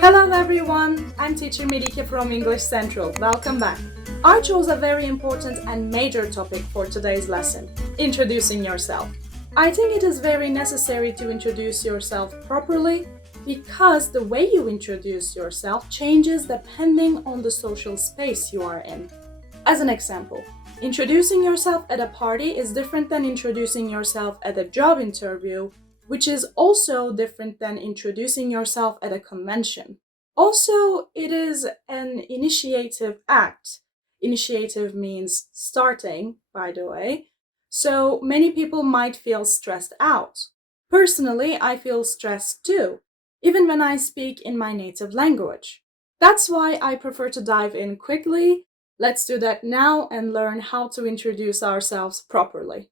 Hello everyone, I'm Teacher Melike from EnglishCentral. Welcome back. I chose a very important and major topic for today's lesson, introducing yourself. I think it is very necessary to introduce yourself properly because the way you introduce yourself changes depending on the social space you are in. As an example, introducing yourself at a party is different than introducing yourself at a job interview, which is also different than introducing yourself at a convention. Also, it is an initiative act. Initiative means starting, by the way, so many people might feel stressed out. Personally, I feel stressed too, even when I speak in my native language. That's why I prefer to dive in quickly. Let's do that now and learn how to introduce ourselves properly.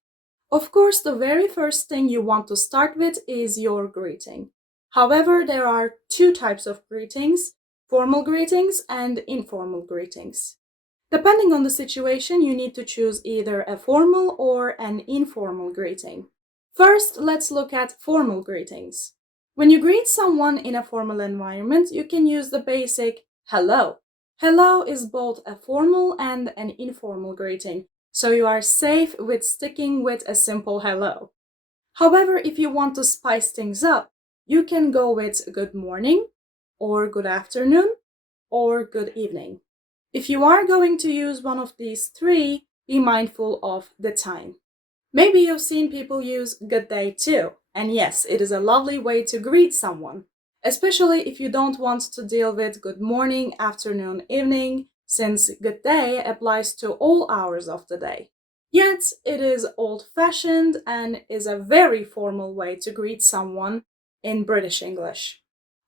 Of course, the very first thing you want to start with is your greeting. However, there are two types of greetings, formal greetings and informal greetings. Depending on the situation, you need to choose either a formal or an informal greeting. First, let's look at formal greetings. When you greet someone in a formal environment, you can use the basic hello. Hello is both a formal and an informal greeting, so you are safe with sticking with a simple hello. However, if you want to spice things up, you can go with good morning, or good afternoon, or good evening. If you are going to use one of these three, be mindful of the time. Maybe you've seen people use good day too, and yes, it is a lovely way to greet someone, especially if you don't want to deal with good morning, afternoon, evening, since good day applies to all hours of the day. Yet, it is old-fashioned and is a very formal way to greet someone in British English.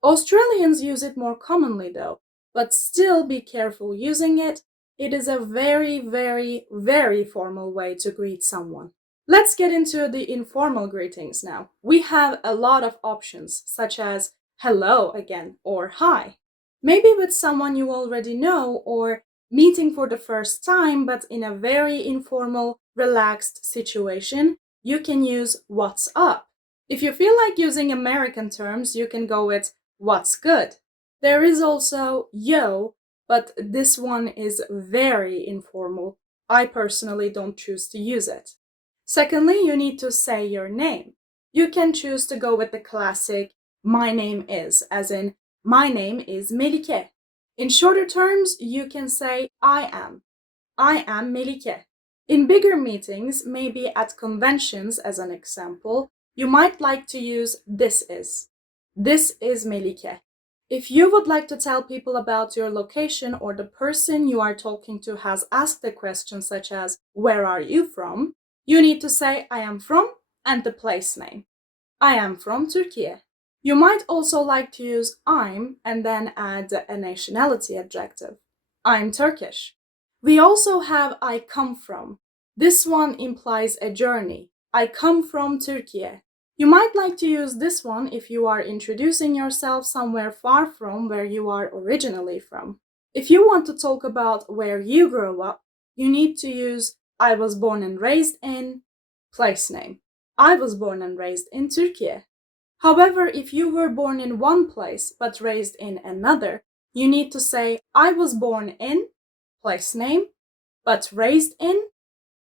Australians use it more commonly though, but still be careful using it. It is a very, very, very formal way to greet someone. Let's get into the informal greetings now. We have a lot of options, such as hello again or hi. Maybe with someone you already know or meeting for the first time, but in a very informal, relaxed situation, you can use what's up. If you feel like using American terms, you can go with what's good. There is also yo, but this one is very informal. I personally don't choose to use it. Secondly, you need to say your name. You can choose to go with the classic my name is, as in my name is Melike. In shorter terms, you can say I am. I am Melike. In bigger meetings, maybe at conventions as an example, you might like to use this is. This is Melike. If you would like to tell people about your location or the person you are talking to has asked a question such as where are you from, you need to say I am from and the place name. I am from Turkey. You might also like to use I'm and then add a nationality adjective. I'm Turkish. We also have I come from. This one implies a journey. I come from Turkey. You might like to use this one if you are introducing yourself somewhere far from where you are originally from. If you want to talk about where you grew up, you need to use I was born and raised in place name. I was born and raised in Turkey. However, if you were born in one place but raised in another, you need to say I was born in place name but raised in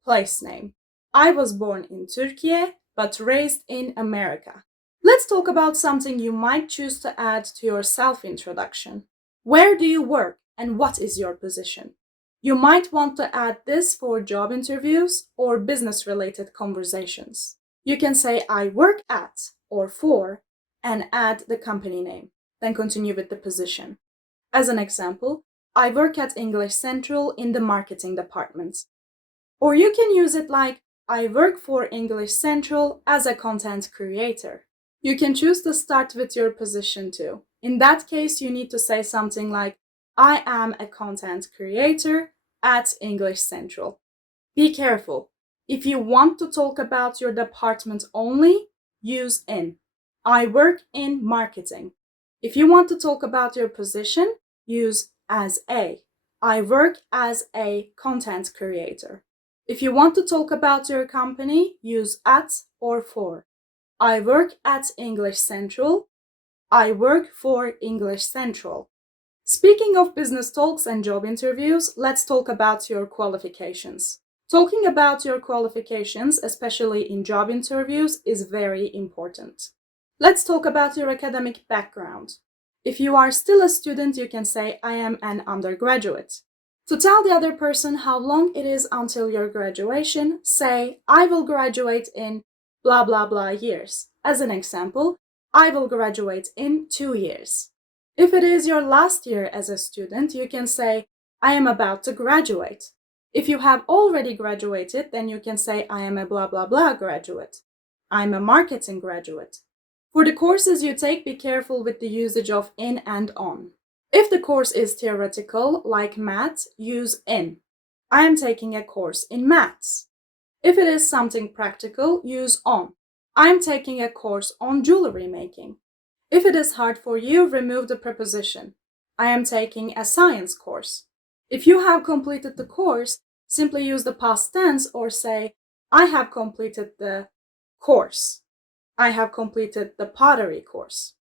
place name. I was born in Turkey but raised in America. Let's talk about something you might choose to add to your self-introduction. Where do you work and what is your position? You might want to add this for job interviews or business-related conversations. You can say I work at or for and add the company name, then continue with the position. As an example, I work at EnglishCentral in the marketing department. Or you can use it like I work for EnglishCentral as a content creator. You can choose to start with your position too. In that case, you need to say something like I am a content creator at EnglishCentral. Be careful. If you want to talk about your department only, use in. I work in marketing. If you want to talk about your position, use as a. I work as a content creator. If you want to talk about your company, use at or for. I work at EnglishCentral I work for EnglishCentral. Speaking of business talks and job interviews, let's talk about your qualifications. Talking about your qualifications, especially in job interviews, is very important. Let's talk about your academic background. If you are still a student, you can say, I am an undergraduate. To tell the other person how long it is until your graduation, say, I will graduate in blah blah blah years. As an example, I will graduate in 2 years. If it is your last year as a student, you can say, I am about to graduate. If you have already graduated, then you can say, I am a blah blah blah graduate. I'm a marketing graduate. For the courses you take, be careful with the usage of in and on. If the course is theoretical, like math, use in. I am taking a course in maths. If it is something practical, use on. I am taking a course on jewelry making. If it is hard for you, remove the preposition. I am taking a science course. If you have completed the course, simply use the past tense or say, I have completed the course. I have completed the pottery course.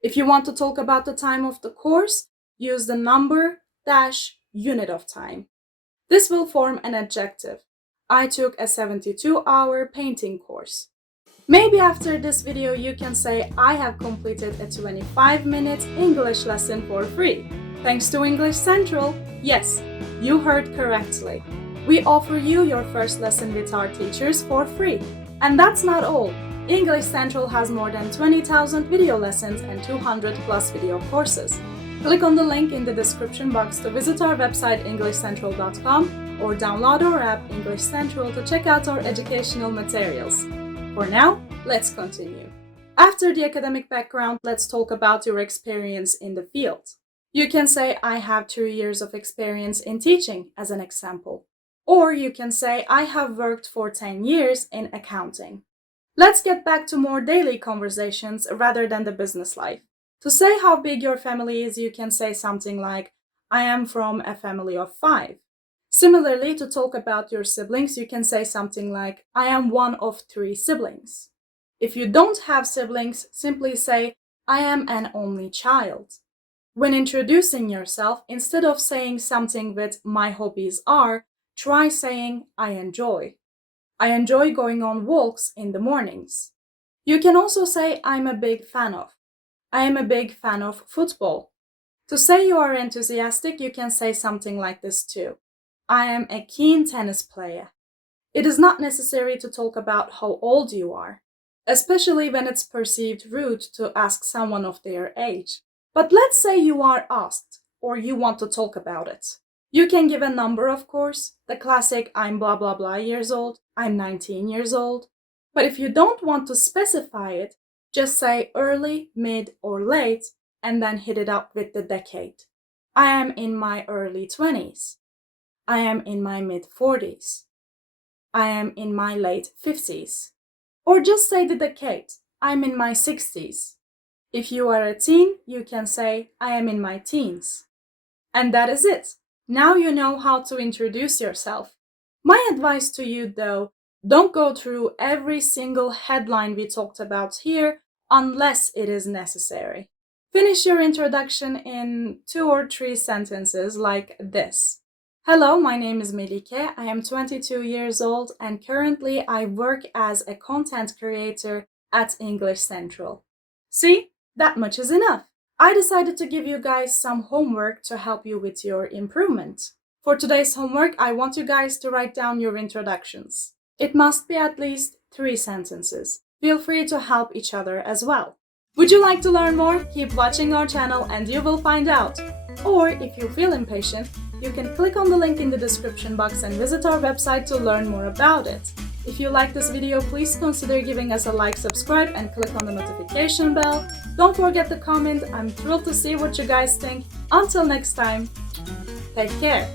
If you want to talk about the time of the course, use the number dash unit of time. This will form an adjective. I took a 72-hour painting course. Maybe after this video you can say, I have completed a 25-minute English lesson for free. Thanks to EnglishCentral. Yes, you heard correctly. We offer you your first lesson with our teachers for free. And that's not all. EnglishCentral has more than 20,000 video lessons and 200 plus video courses. Click on the link in the description box to visit our website EnglishCentral.com or download our app EnglishCentral to check out our educational materials. For now, let's continue. After the academic background, let's talk about your experience in the field. You can say, I have 2 years of experience in teaching, as an example. Or you can say, I have worked for 10 years in accounting. Let's get back to more daily conversations rather than the business life. To say how big your family is, you can say something like, I am from a family of 5. Similarly, to talk about your siblings, you can say something like, I am one of 3 siblings. If you don't have siblings, simply say, I am an only child. When introducing yourself, instead of saying something with my hobbies are, try saying, I enjoy. I enjoy going on walks in the mornings. You can also say, I'm a big fan of. I am a big fan of football. To say you are enthusiastic, you can say something like this too. I am a keen tennis player. It is not necessary to talk about how old you are, especially when it's perceived rude to ask someone of their age. But let's say you are asked, or you want to talk about it. You can give a number, of course, the classic I'm blah blah blah years old, I'm 19 years old. But if you don't want to specify it, just say early, mid, or late, and then hit it up with the decade. I am in my early 20s. I am in my mid-40s. I am in my late 50s. Or just say the decade. I'm in my 60s. If you are a teen, you can say, I am in my teens. And that is it. Now you know how to introduce yourself. My advice to you, though, don't go through every single headline we talked about here unless it is necessary. Finish your introduction in 2 or 3 sentences like this. Hello, my name is Melike. I am 22 years old and currently I work as a content creator at EnglishCentral. See, that much is enough. I decided to give you guys some homework to help you with your improvement. For today's homework, I want you guys to write down your introductions. It must be at least 3 sentences. Feel free to help each other as well. Would you like to learn more? Keep watching our channel and you will find out. Or if you feel impatient, you can click on the link in the description box and visit our website to learn more about it. If you like this video, please consider giving us a like, subscribe, and click on the notification bell. Don't forget to comment. I'm thrilled to see what you guys think. Until next time, take care.